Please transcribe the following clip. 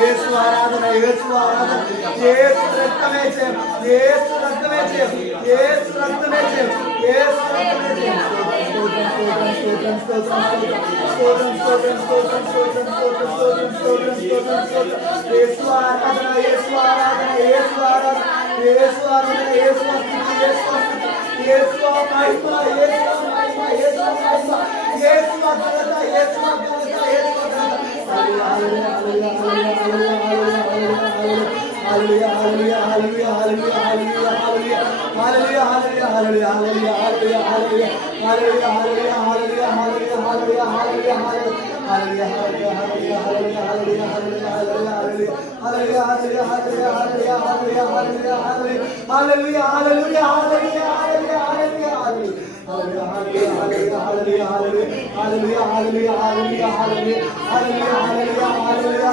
యేసు ఆరాధన యేసు ఆరాధన యేసు రక్తమే చేయం యేసు రక్తమే చేయం యేసు రక్తమే చేయం యేసు రక్తమే చేయం స్తోత్రం స్తోత్రం స్తోత్రం స్తోత్రం స్తోత్రం స్తోత్రం స్తోత్రం స్తోత్రం స్తోత్రం స్తోత్రం యేసు ఆరాధన యేసు ఆరాధన యేసు ఆరాధన యేసు ఆరాధన యేసు స్తుతి యేసు స్తుతి యేసు మహిమ యేసు మహిమ యేసు మహిమ యేసు ఘనత యేసు ఘనత యేసు ఘనత హల్లెలూయా హల్లెలూయా హల్లెలూయా హల్లెలూయా హల్లెలూయా హల్లెలూయా హల్లెలూయా హల్లెలూయా హల్లెలూయా హల్లెలూయా హల్లెలూయా హల్లెలూయా హల్లెలూయా హల్లెలూయా హల్లెలూయా